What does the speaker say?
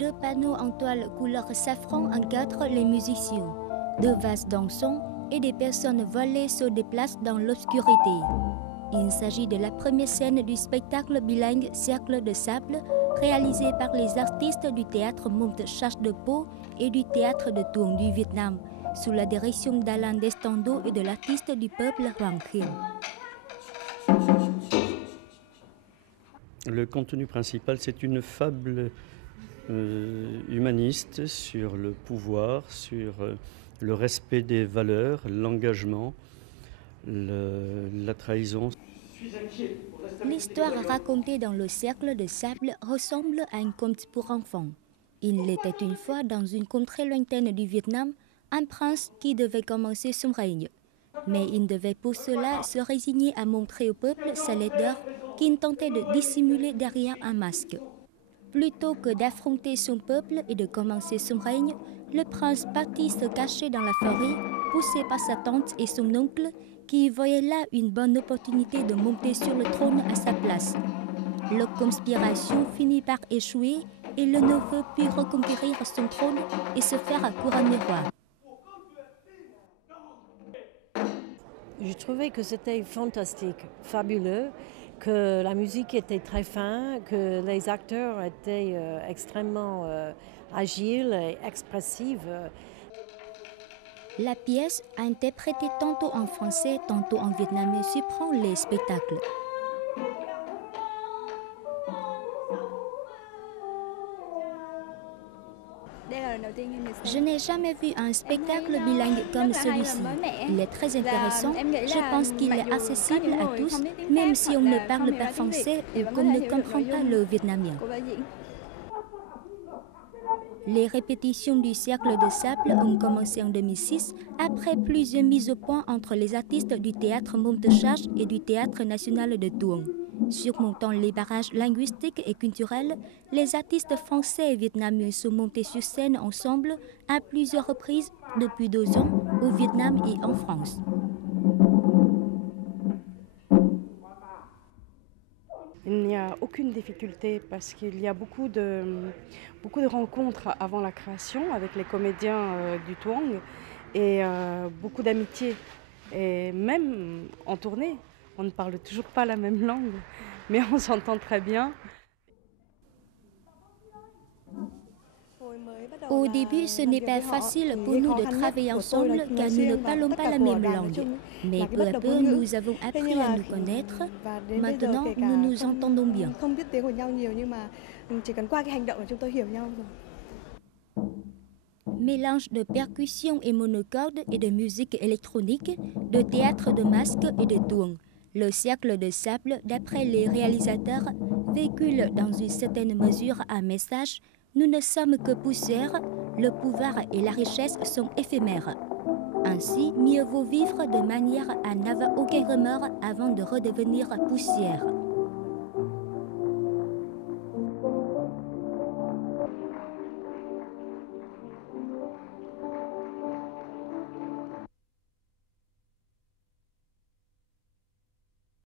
Deux panneaux en toile couleur safran encadrent les musiciens. Deux vases dansants et des personnes voilées se déplacent dans l'obscurité. Il s'agit de la première scène du spectacle bilingue Cercle de Sable, réalisé par les artistes du théâtre Monte-Charge de Pau et du théâtre de Tuồng du Vietnam, sous la direction d'Alain Destando et de l'artiste du peuple Hoàng Khiên. Le contenu principal, c'est une fable humaniste sur le pouvoir, sur le respect des valeurs, l'engagement, la trahison. L'histoire racontée dans le Cercle de Sable ressemble à un conte pour enfants. Il était une fois dans une contrée lointaine du Vietnam, un prince qui devait commencer son règne. Mais il devait pour cela se résigner à montrer au peuple sa laideur qu'il tentait de dissimuler derrière un masque. Plutôt que d'affronter son peuple et de commencer son règne, le prince partit se cacher dans la forêt, poussé par sa tante et son oncle, qui voyaient là une bonne opportunité de monter sur le trône à sa place. Leur conspiration finit par échouer et le neveu put reconquérir son trône et se faire couronner roi. Je trouvais que c'était fantastique, fabuleux, que la musique était très fine, que les acteurs étaient extrêmement agiles et expressifs. La pièce, interprétée tantôt en français, tantôt en vietnamien, surprend les spectacles. Je n'ai jamais vu un spectacle bilingue comme celui-ci. Il est très intéressant. Je pense qu'il est accessible à tous, même si on ne parle pas français ou qu'on ne comprend pas le vietnamien. Les répétitions du Cercle de Sable ont commencé en 2006, après plusieurs mises au point entre les artistes du théâtre Monte-Charge et du théâtre national de Tuồng. Surmontant les barrages linguistiques et culturels, les artistes français et vietnamiens sont montés sur scène ensemble à plusieurs reprises depuis 2 ans au Vietnam et en France. Il n'y a aucune difficulté parce qu'il y a beaucoup de rencontres avant la création avec les comédiens du Tuồng et beaucoup d'amitié. Et même en tournée, on ne parle toujours pas la même langue, mais on s'entend très bien. Au début, ce n'est pas facile pour nous de travailler ensemble car nous ne parlons pas la même langue. Mais peu à peu, nous avons appris à nous connaître. Maintenant, nous nous entendons bien. Mélange de percussions et monocordes et de musique électronique, de théâtre de masques et de tuồng. Le Cercle de Sable, d'après les réalisateurs, véhicule dans une certaine mesure un message. Nous ne sommes que poussière, le pouvoir et la richesse sont éphémères. Ainsi, mieux vaut vivre de manière à n'avoir aucun remords avant de redevenir poussière.